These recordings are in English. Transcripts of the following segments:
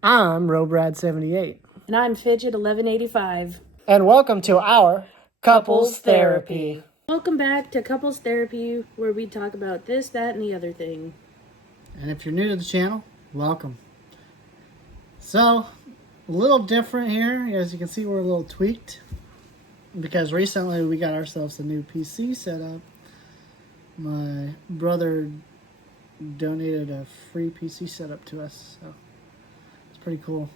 I'm Robrad78. And I'm Fidget 1185. And welcome to our Couples Therapy. Welcome back to Couples Therapy, where we talk about this, that, and the other thing. And if you're new to the channel, welcome. So, a little different here. As you can see, we're a little tweaked. Because recently we got ourselves a new PC set up. My brother donated a free PC setup to us. So, it's pretty cool.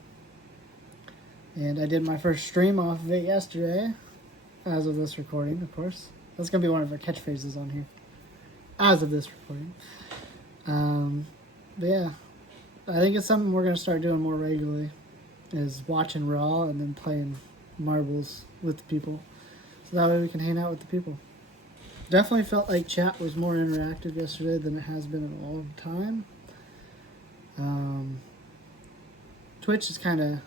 And I did my first stream off of it yesterday, as of this recording, of course. That's going to be one of our catchphrases on here, as of this recording. But yeah, I think it's something we're going to start doing more regularly, is watching Raw and then playing marbles with the people. So that way we can hang out with the people. Definitely felt like chat was more interactive yesterday than it has been in a long time. Twitch has kind of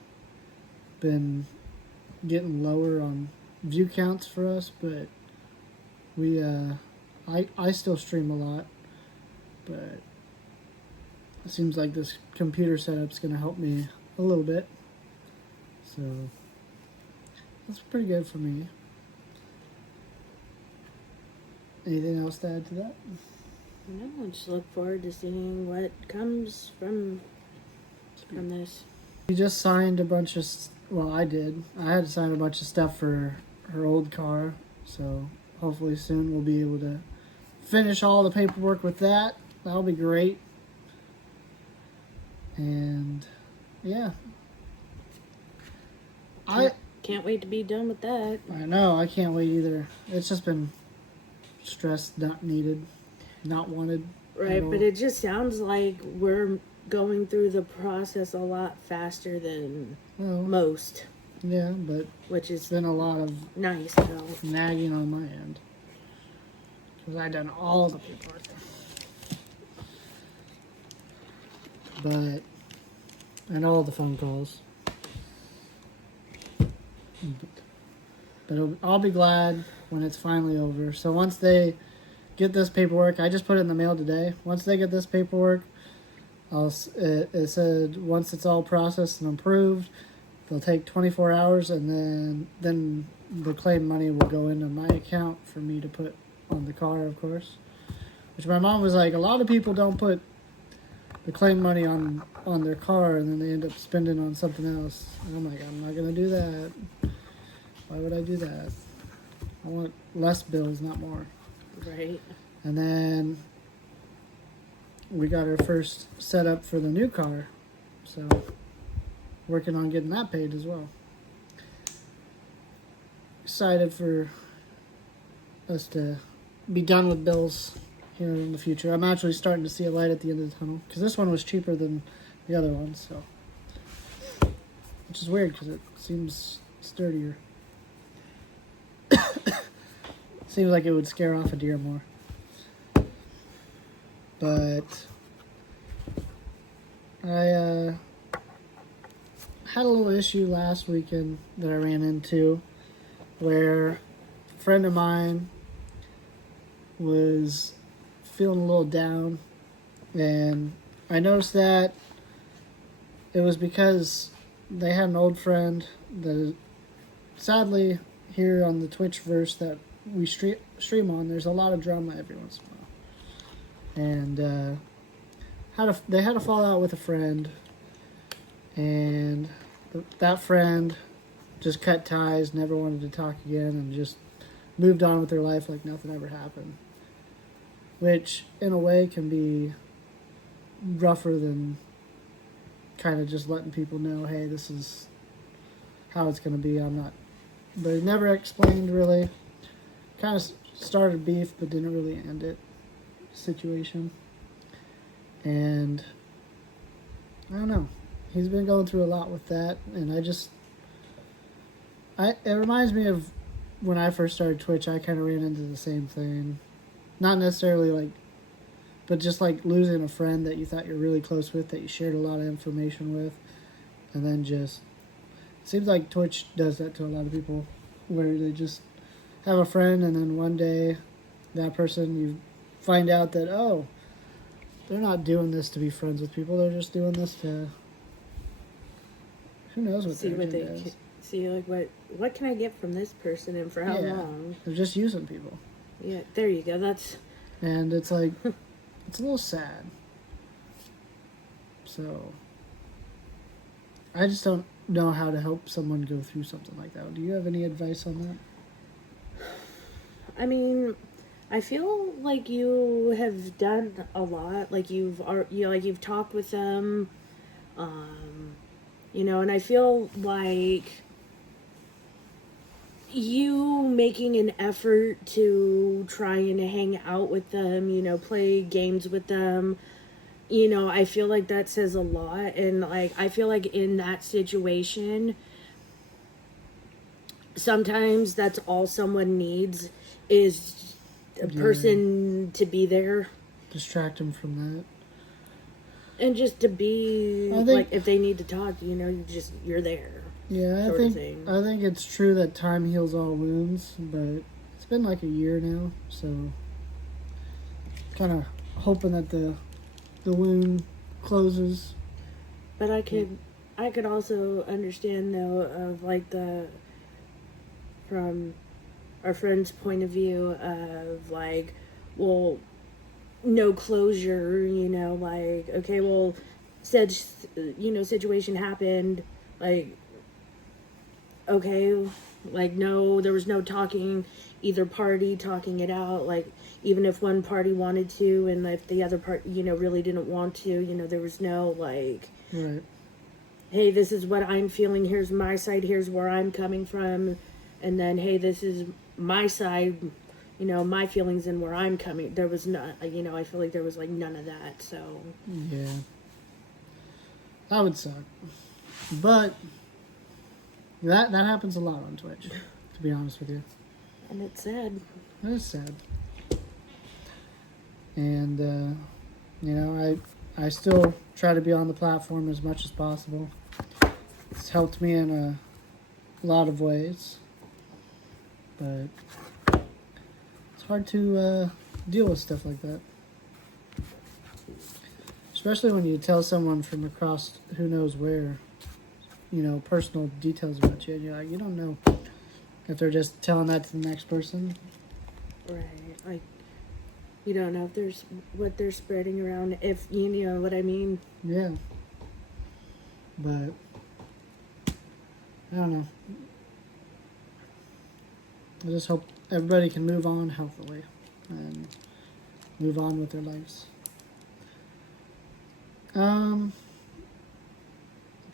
been getting lower on view counts for us, but I still stream a lot, but it seems like this computer setup's gonna help me a little bit, so that's pretty good for me. Anything else to add to that? No, I just look forward to seeing what comes from this. We just signed a bunch of, well, I did. I had to sign a bunch of stuff for her old car, so hopefully soon we'll be able to finish all the paperwork with that. That'll be great. And yeah, I can't wait to be done with that. I know, I can't wait either. It's just been stressed, not needed, not wanted. Right, but it just sounds like we're going through the process a lot faster than most. Yeah, but which has been a lot of nice though. Nagging on my end, because I've done all the paperwork. But and all the phone calls. But I'll be glad when it's finally over. So once they get this paperwork, I just put it in the mail today. Once they get this paperwork, it said once it's all processed and approved, they'll take 24 hours, and then the claim money will go into my account for me to put on the car, of course. Which my mom was like, a lot of people don't put the claim money on their car, and then they end up spending on something else. And I'm like, I'm not going to do that. Why would I do that? I want less bills, not more. Right. And then we got our first setup for the new car. So working on getting that paid as well. Excited for us to be done with bills here in the future. I'm actually starting to see a light at the end of the tunnel, because this one was cheaper than the other one, so which is weird because it seems sturdier. Seems like it would scare off a deer more. But I had a little issue last weekend that I ran into, where a friend of mine was feeling a little down, and I noticed that it was because they had an old friend that, sadly, here on the Twitchverse that we stream on, there's a lot of drama every once in a while. And they had a fallout with a friend, and that friend just cut ties, never wanted to talk again, and just moved on with their life like nothing ever happened. Which, in a way, can be rougher than kind of just letting people know, hey, this is how it's going to be. I'm not... But it never explained, really. Kind of started beef, but didn't really end it situation. And I don't know. He's been going through a lot with that, and it reminds me of when I first started Twitch. I kind of ran into the same thing. Not necessarily like, but just like losing a friend that you thought you're really close with, that you shared a lot of information with, and then just, it seems like Twitch does that to a lot of people, where they just have a friend, and then one day that person, you find out that, oh, they're not doing this to be friends with people, they're just doing this to who knows what see their what agenda they is. see, like what can I get from this person and for how long? They're just using people. Yeah, there you go. That's And it's like, it's a little sad. So, I just don't know how to help someone go through something like that. Do you have any advice on that? I mean, I feel like you have done a lot. Like you've talked with them, and I feel like you making an effort to try and hang out with them, play games with them. I feel like that says a lot, and like I feel like in that situation, sometimes that's all someone needs is a person to be there, distract them from that, and just to be like if they need to talk, you're there. Yeah, I think it's true that time heals all wounds, but it's been like a year now, so kind of hoping that the wound closes. But I could also understand though of like from our friend's point of view of like, well, no closure, like, okay, well, said, situation happened, like, okay, like, no, there was no talking, either party talking it out, like, even if one party wanted to, and if the other part, really didn't want to, there was no, like, right. Hey, this is what I'm feeling, here's my side, here's where I'm coming from, and then, hey, this is my side, my feelings and where I'm coming. There was not, I feel like there was like none of that, so. Yeah. That would suck. But that happens a lot on Twitch, to be honest with you. And it's sad. It is sad. And, I still try to be on the platform as much as possible. It's helped me in a lot of ways. But it's hard to deal with stuff like that. Especially when you tell someone from across who knows where, personal details about you. And you're like, you don't know if they're just telling that to the next person. Right. Like, you don't know if there's what they're spreading around, if you know what I mean. Yeah. But I don't know. I just hope everybody can move on healthily and move on with their lives. But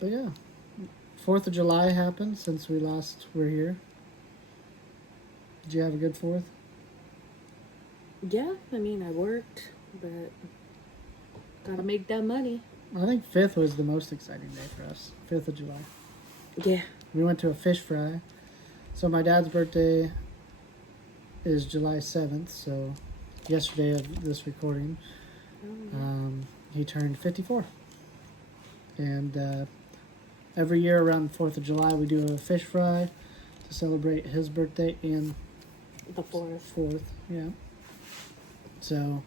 yeah, 4th of July happened since we last were here. Did you have a good 4th? Yeah, I mean, I worked, but gotta make that money. I think 5th was the most exciting day for us. 5th of July. Yeah. We went to a fish fry. So my dad's birthday is July 7th, so yesterday of this recording. He turned 54. And every year around the 4th of July, we do a fish fry to celebrate his birthday and the 4th. 4th, yeah. So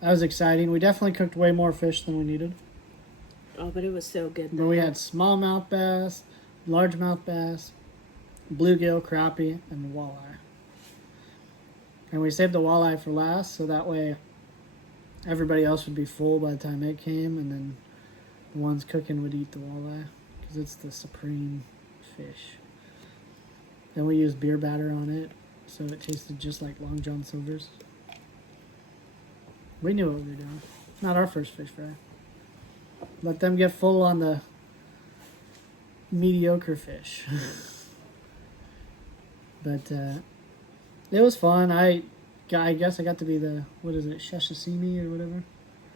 that was exciting. We definitely cooked way more fish than we needed. Oh, but it was so good. But we had smallmouth bass, largemouth bass, bluegill, crappie, and walleye. And we saved the walleye for last, so that way everybody else would be full by the time it came, and then the ones cooking would eat the walleye, because it's the supreme fish. Then we used beer batter on it, so it tasted just like Long John Silver's. We knew what we were doing. Not our first fish fry. Let them get full on the mediocre fish. But it was fun. I guess I got to be the, what is it, sashimi or whatever?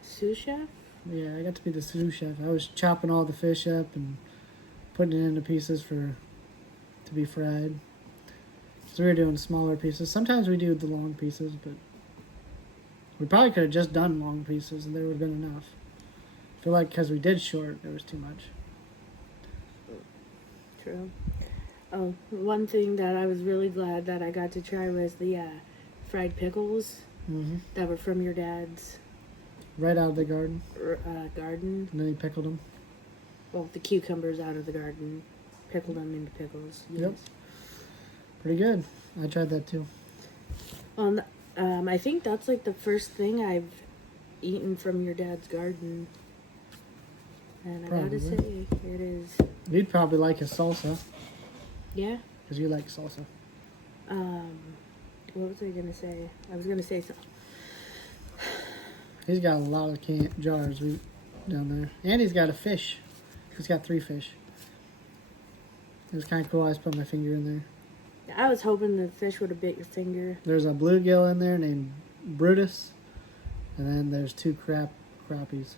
Sous chef? Yeah, I got to be the sous chef. I was chopping all the fish up and putting it into pieces to be fried. So we were doing smaller pieces. Sometimes we do the long pieces, but we probably could have just done long pieces and there would have been enough. I feel like because we did short, there was too much. True. Oh, one thing that I was really glad that I got to try was the fried pickles that were from your dad's. Right out of the garden. Garden. And then he pickled them. well, the cucumbers out of the garden, pickled them into pickles. Yep. Pretty good. I tried that too. Well, I think that's like the first thing I've eaten from your dad's garden. And I gotta say, it is. You'd probably like his salsa. Yeah. Because you like salsa. What was I gonna say? I was gonna say something. He's got a lot of jars down there. And he's got a fish. He's got 3 fish. It was kind of cool. I just put my finger in there. I was hoping the fish would have bit your finger. There's a bluegill in there named Brutus. And then there's 2 crappies.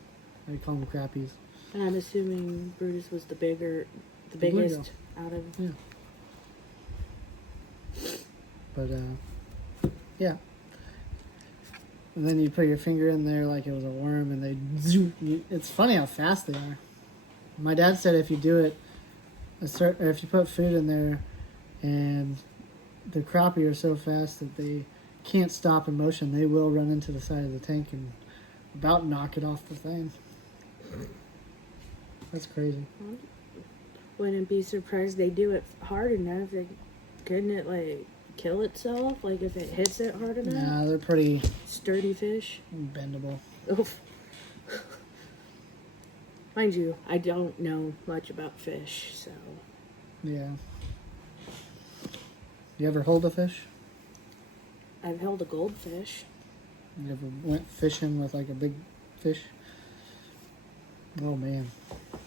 I call them crappies. And I'm assuming Brutus was the biggest bluegill. out of... Yeah. But, yeah. And then you put your finger in there like it was a worm, and they zoom. It's funny how fast they are. My dad said if you do it, or if you put food in there, and the crappie are so fast that they can't stop in motion, they will run into the side of the tank and about knock it off the thing. That's crazy. Wouldn't be surprised they do it hard enough. Couldn't it like kill itself? Like if it hits it hard enough? Nah, they're pretty sturdy fish. Bendable. Oof. Mind you, I don't know much about fish, so. Yeah. You ever hold a fish? I've held a goldfish. You ever went fishing with like a big fish? Oh man.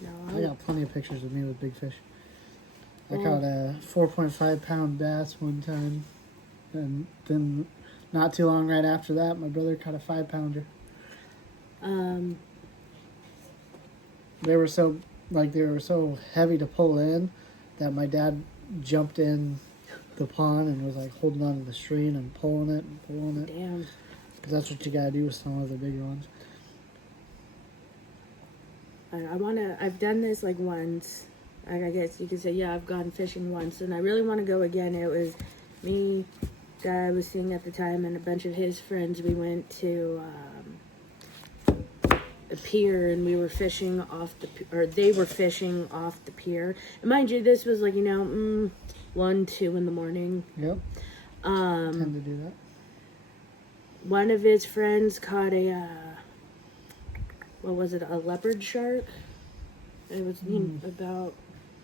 No, I got plenty of pictures of me with big fish. I caught a 4.5 pound bass one time. And then not too long right after that, my brother caught a 5 pounder. They were so heavy to pull in that my dad jumped in the pond and was like holding on to the stream and pulling it. Damn. Because that's what you gotta do with some of the bigger ones. I've done this like once. I guess you could say, yeah, I've gone fishing once, and I really want to go again. It was me, guy I was seeing at the time, and a bunch of his friends. We went to a pier, and we were fishing off they were fishing off the pier. And mind you, this was like 1, 2 in the morning. Yep. Tend to do that. One of his friends caught a what was it? A leopard shark. It was about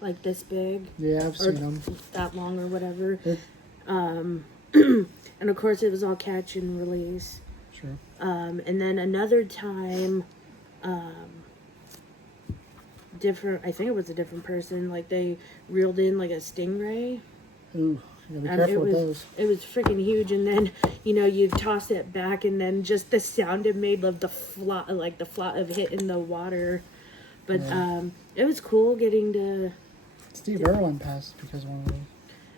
like this big. Yeah, I've seen them. That long or whatever. It, And of course it was all catch and release. Sure. And then another time, I think it was a different person, like they reeled in like a stingray. Ooh, you gotta be careful with those. It was freaking huge, and then you toss it back, and then just the sound it made of the flop of hitting the water. But it was cool getting to. Steve Irwin passed because of one of those.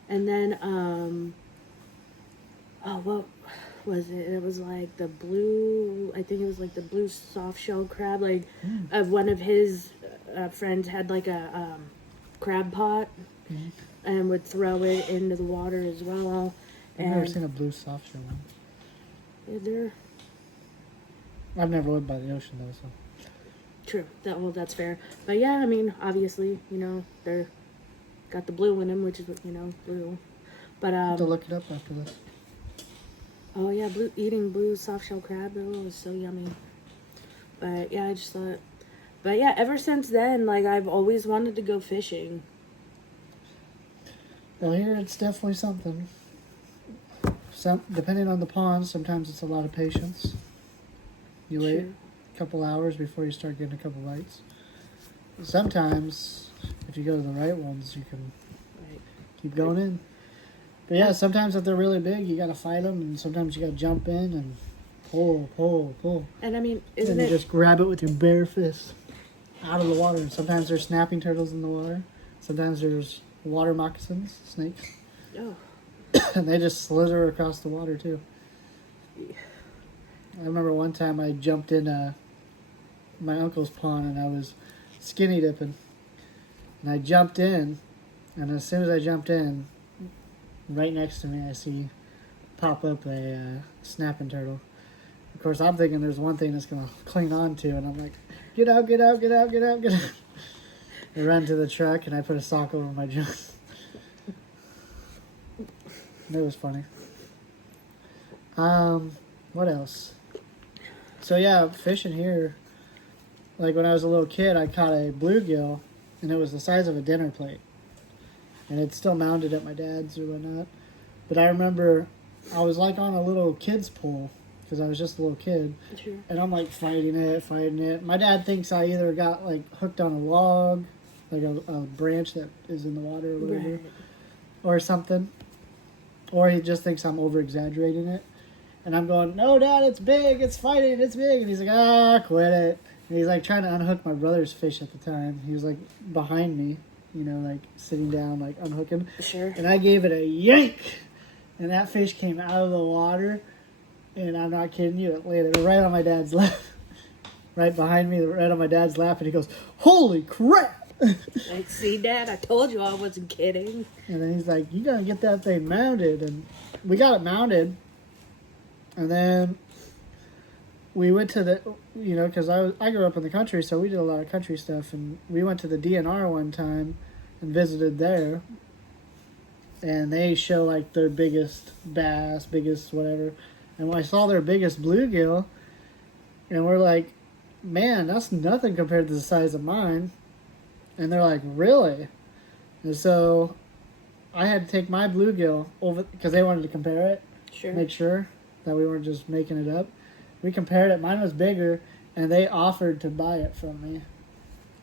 And then what was it? It was like the blue. I think it was like the blue soft shell crab. Like one of his friends had like a crab pot. Mm-hmm. And would throw it into the water as well. I've never seen a blue soft shell one. Either. I've never lived by the ocean though, so. True. That's fair. But yeah, I mean, obviously, they're got the blue in them, which is blue. But I have to look it up after this. Oh yeah, eating blue soft shell crab. Oh, it was so yummy. But yeah, I just thought. But yeah, ever since then, like I've always wanted to go fishing. Well, here it's definitely something. Depending on the pond, sometimes it's a lot of patience. You wait a couple hours before you start getting a couple bites. Sometimes, if you go to the right ones, you can keep going in. But yeah, sometimes if they're really big, you gotta fight them, and sometimes you gotta jump in and pull. And I mean, you just grab it with your bare fist out of the water. And sometimes there's snapping turtles in the water. Sometimes there's water moccasins, snakes. Oh. And they just slither across the water too. Yeah. I remember one time I jumped in my uncle's pond and I was skinny dipping. And I jumped in, and as soon as I jumped in, right next to me I see pop up a snapping turtle. Of course I'm thinking there's one thing that's going to cling on to, and I'm like, get out. I ran to the truck and I put a sock over my junk. It was funny. What else? So yeah, fishing here. Like when I was a little kid, I caught a bluegill, and it was the size of a dinner plate, and it's still mounted at my dad's or whatnot. But I remember I was like on a little kid's pool because I was just a little kid, Sure. and I'm like fighting it. My dad thinks I either got like hooked on a log, like a branch that is in the water or whatever, Right. or something, or he just thinks I'm over exaggerating it. And I'm going, no, Dad, it's big, it's fighting, it's big. And he's like, quit it. And he's like trying to unhook my brother's fish at the time. He was like behind me, you know, like sitting down, like unhooking. Sure. And I gave it a yank. And that fish came out of the water. And I'm not kidding you, it landed right on my dad's lap. Right behind me, right on my dad's lap. And he goes, holy crap. Like, see, Dad, I told you I wasn't kidding. And then he's like, you gotta get that thing mounted. And we got it mounted. And then we went to the, you know, because I grew up in the country, so we did a lot of country stuff. And we went to the DNR one time and visited there. And they show like their biggest bass, biggest whatever. And when I saw their biggest bluegill, and we're like, man, that's nothing compared to the size of mine. And they're like, really? And so I had to take my bluegill over, because they wanted to compare it, Sure. make sure that we weren't just making it up. We compared it. Mine was bigger, and they offered to buy it from me.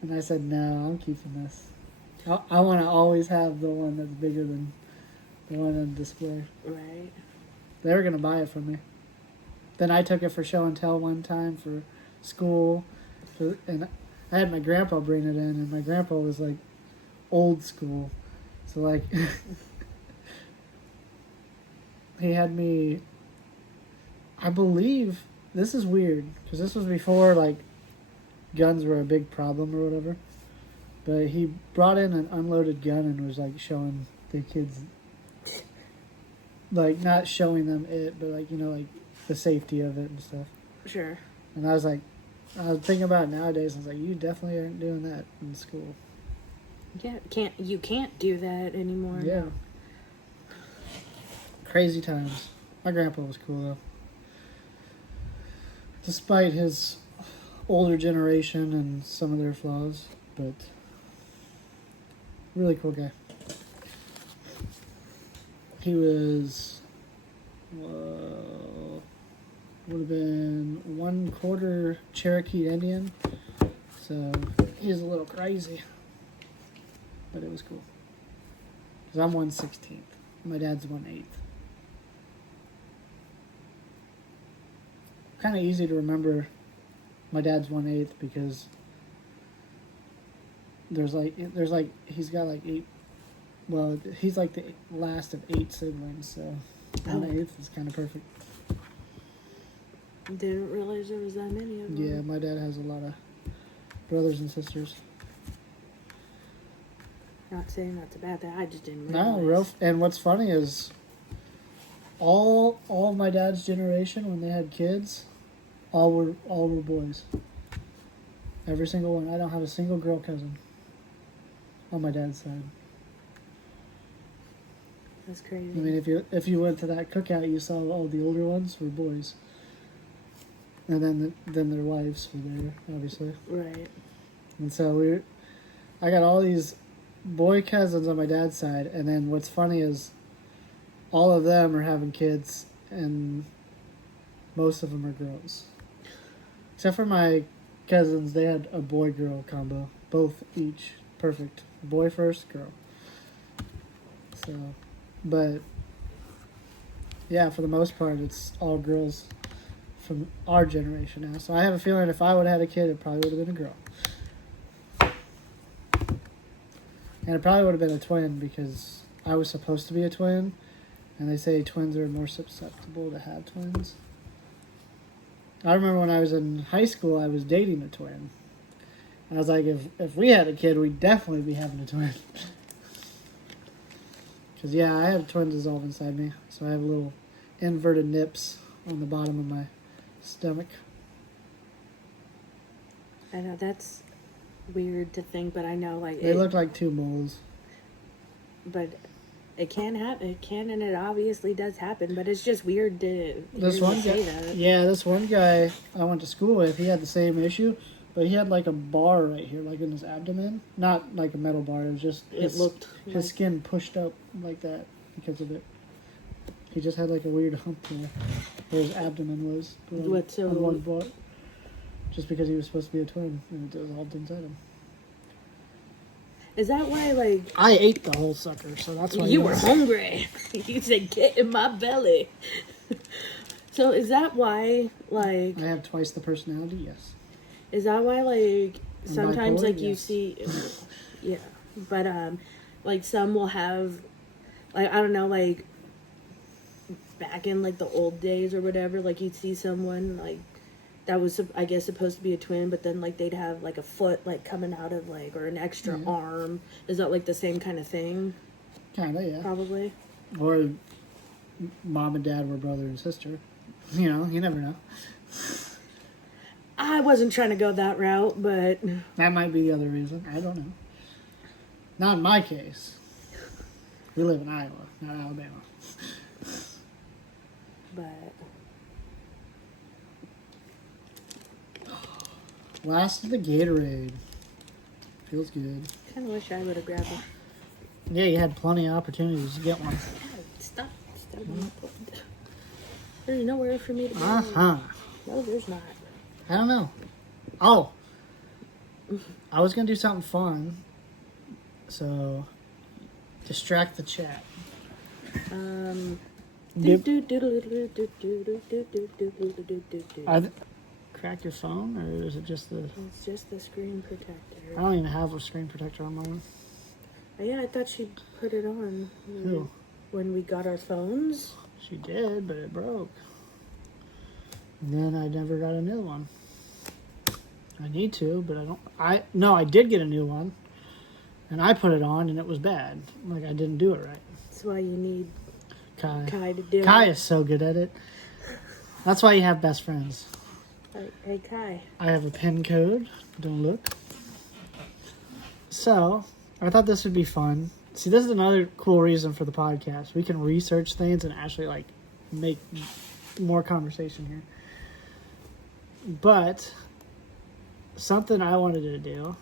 And I said, no, I'm keeping this. I want to always have the one that's bigger than the one on display. Right. They were going to buy it from me. Then I took it for show and tell one time for school. And I had my grandpa bring it in, and my grandpa was like old school. So like, he had me, I believe, this is weird, because this was before, like, guns were a big problem or whatever. But he brought in an unloaded gun and was, like, showing the kids, like, not showing them it, but, like, you know, like, the safety of it and stuff. Sure. And I was like, I was thinking about it nowadays, I was like, you definitely aren't doing that in school. Yeah, you can't do that anymore. Yeah. Crazy times. My grandpa was cool, though. Despite his older generation and some of their flaws, but really cool guy. He was, would have been 1/4 Cherokee Indian, so he's a little crazy, but it was cool. Because I'm 1/16, my dad's 1/8. Kind of easy to remember my dad's 1/8 because there's like he's got like 8, well, he's like the last of 8 siblings, so 1/8 is kind of perfect. Didn't realize there was that many of them. Yeah, my dad has a lot of brothers and sisters. Not saying that's a bad thing. I just didn't No, realize. and what's funny is all of my dad's generation, when they had kids, all were boys. Every single one. I don't have a single girl cousin on my dad's side. That's crazy. I mean, if you went to that cookout, you saw all the older ones were boys, and then their wives were there, obviously. Right. And so I got all these boy cousins on my dad's side, and then what's funny is all of them are having kids, and most of them are girls. Except for my cousins, they had a boy-girl combo. Both each. Perfect. Boy first, girl. So, but, yeah, for the most part, it's all girls from our generation now. So I have a feeling if I would have had a kid, it probably would have been a girl. And it probably would have been a twin because I was supposed to be a twin. And they say twins are more susceptible to have twins. I remember when I was in high school, I was dating a twin. I was like, if we had a kid, we'd definitely be having a twin. Because, yeah, I have twins dissolve inside me. So I have little inverted nips on the bottom of my stomach. I know that's weird to think, but I know like They look like two moles. But it can happen. It can, and it obviously does happen. But it's just weird to This hear one you guy, say that. yeah, this one guy I went to school with, he had the same issue, but he had like a bar right here, like in his abdomen. Not like a metal bar. It was just It looked his like- skin pushed up like that because of it. He just had like a weird hump there where his abdomen was. What, so- on one bar. Just because he was supposed to be a twin, and it dissolved inside him. Is that why, like, I ate the whole sucker, so that's why you were hungry? You said, "Get in my belly." So is that why, like, I have twice the personality. Yes. is that why, like, And sometimes, bipolar? like, you Yes. see, yeah, but like some will have, like, I don't know, like, back in like the old days or whatever, like you'd see someone like that was, I guess, supposed to be a twin, but then like they'd have like a foot like coming out of like, or an extra arm. Is that like the same kind of thing? Kinda, yeah. Probably. Or mom and dad were brother and sister. You know, you never know. I wasn't trying to go that route, but That might be the other reason. I don't know. Not in my case. We live in Iowa, not Alabama. but Last of the Gatorade. Feels good. kind of wish I would have grabbed it. Yeah, you had plenty of opportunities to get one. Stop. There's nowhere for me to go. Uh-huh. No, there's not. I don't know. Oh. I was going to do something fun. So, distract the chat. Crack your phone, or is it just the... It's just the screen protector. I don't even have a screen protector on mine. Oh, yeah, I thought she put it on Who? when we got our phones. She did, but it broke. And then I never got a new one. I need to, but I don't... No, I did get a new one. And I put it on, and it was bad. Like, I didn't do it right. That's why you need Kai to do Kai it. is so good at it. That's why you have best friends. Hey, Kai. I have a pin code. Don't look. So, I thought this would be fun. See, this is another cool reason for the podcast. We can research things and actually, like, make more conversation here. But, something I wanted to do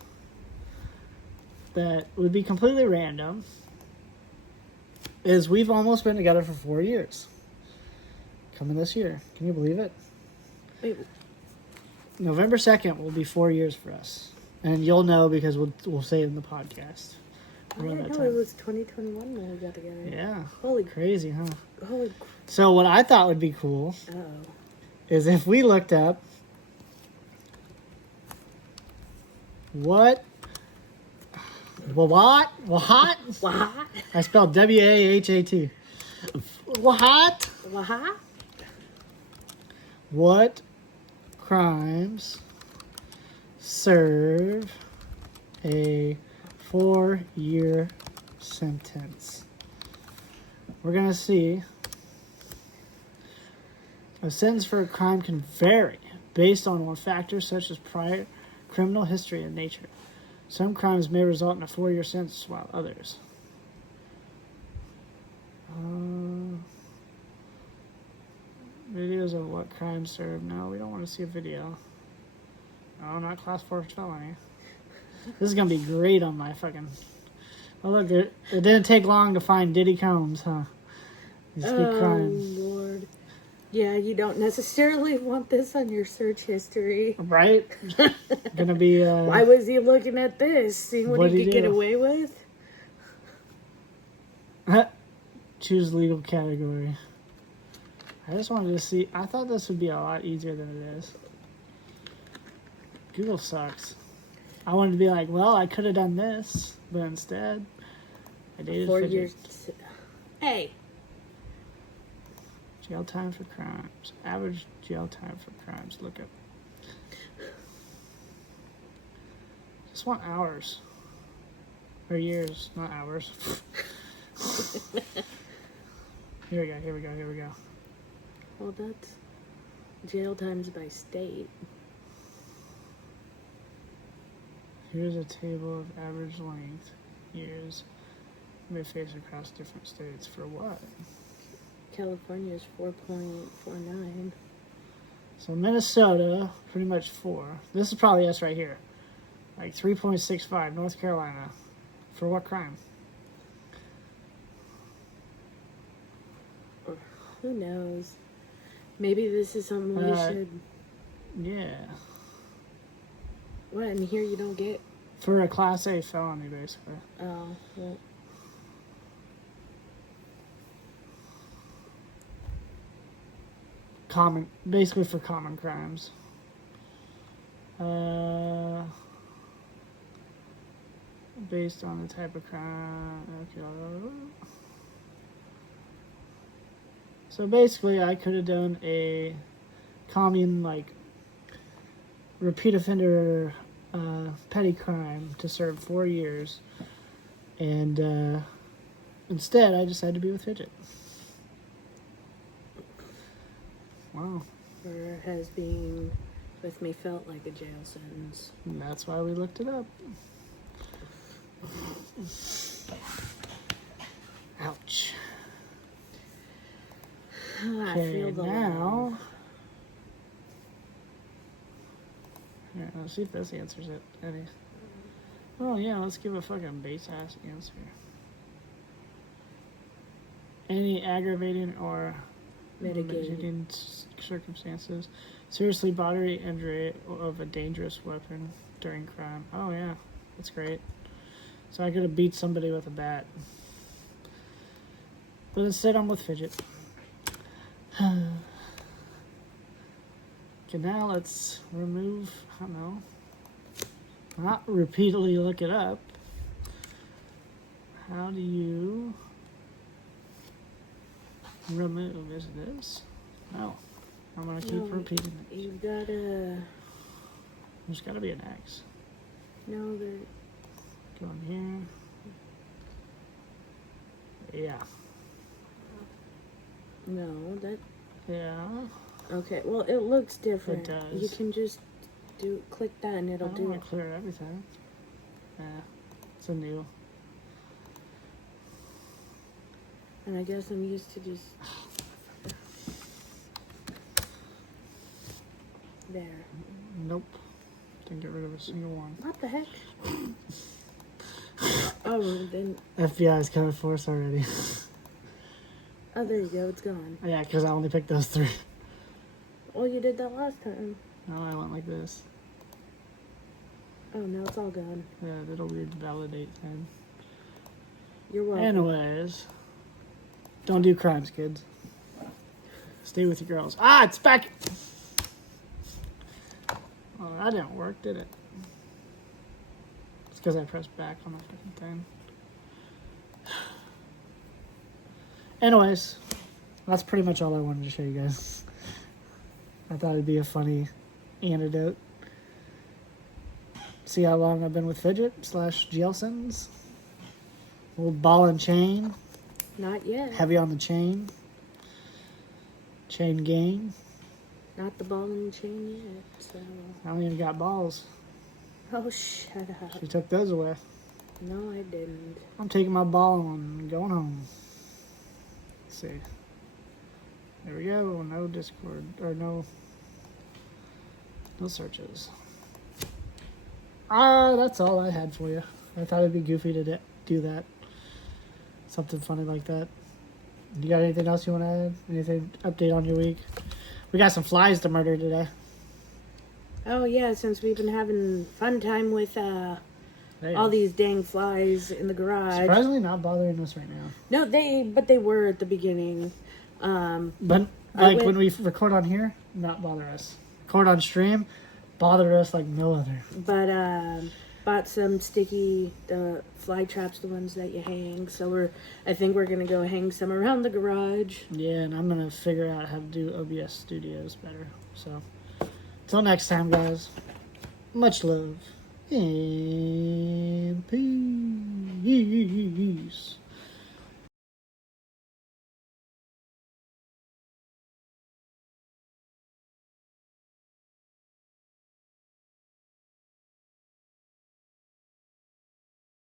that would be completely random is we've almost been together for 4 years. Coming this year. Can you believe it? Wait, November 2nd will be 4 years for us. And you'll know because we'll say it in the podcast. I around didn't that know it time. was 2021 when we got together. Yeah. Holy, Crazy, huh? holy. So what I thought would be cool Oh. is if we looked up what? What? I spelled W-A-H-A-T. What? What? What crimes serve a 4-year sentence? We're going to see. A sentence for a crime can vary based on factors such as prior criminal history and nature. Some crimes may result in a 4-year sentence, while others. Videos of what crimes serve. No, we don't want to see a video. No, not class 4 felony. This is going to be great on my fucking... Oh, look, it didn't take long to find Diddy Combs, huh? These big crimes. Lord. Yeah, you don't necessarily want this on your search history. Right? Gonna be... Why was he looking at this? Seeing what What'd he he could get do? away with? Choose legal category. I just wanted to see... I thought this would be a lot easier than it is. Google sucks. I wanted to be like, well, I could have done this, but instead, I dated 4 fidget. years. Hey. Jail time for crimes. Average jail time for crimes. Look up. Just want hours. Or years, not hours. Here we go. Well, that's jail times by state. Here's a table of average length years may face across different states. For what? California is 4.49. So Minnesota, pretty much 4. This is probably us right here. Like 3.65. North Carolina. For what crime? Who knows? Maybe this is something we should... Yeah. What, and here you don't get... For a Class A felony, basically. Oh, well... Basically for common crimes. Based on the type of crime. Okay. So basically, I could have done a common, like, repeat offender petty crime to serve 4 years, and instead, I decided to be with Fidget. Wow. Or has being with me felt like a jail sentence? And that's why we looked it up. Ouch. I feel the now. love. Yeah, let's see if this answers it. Any? Oh yeah, let's give a fucking base ass answer. Any aggravating or mitigating circumstances, seriously bodily injury of a dangerous weapon during crime. Oh yeah, that's great. So I could have beat somebody with a bat, but instead I'm with Fidget. Okay, now let's remove, I don't know, not repeatedly look it up. How do you remove? Is this? No. I'm going to keep repeating it. You've got to... There's got to be an X. No, there... Go in here. Yeah. No, that... Yeah. Okay, well, it looks different. It does. You can just click that and it'll I don't do want it. to clear everything. Yeah. It's a new. And I guess I'm used to just... There. Nope. Didn't get rid of a single one. What the heck? Oh, then... FBI's coming for us already. Oh, there you go. It's gone. Yeah, because I only picked those 3. Well, you did that last time. No, I went like this. Oh, now it's all gone. Yeah, little weird validate thing. You're welcome. Anyways, don't do crimes, kids. Stay with your girls. Ah, it's back! Oh, that didn't work, did it? It's because I pressed back on the fucking thing. Anyways, that's pretty much all I wanted to show you guys. I thought it'd be a funny antidote. See how long I've been with Fidget / jail sentence. Old ball and chain. Not yet. Heavy on the chain. Chain gang. Not the ball and chain yet, so... I only even got balls. Oh, shut up. She took those away. No, I didn't. I'm taking my ball and going home. Let's see. There we go. No Discord. Or no searches. That's all I had for you. I thought it'd be goofy to do that. Something funny like that. You got anything else you want to add? Anything update on your week? We got some flies to murder today. Oh, yeah, since we've been having fun time with all these dang flies in the garage. Surprisingly not bothering us right now. No, but they were at the beginning. But like when we record on here, not bother us. Record on stream, bother us like no other. But bought some sticky fly traps, the ones that you hang. So I think we're gonna go hang some around the garage. Yeah, and I'm gonna figure out how to do OBS Studios better. So, till next time, guys. Much love and peace.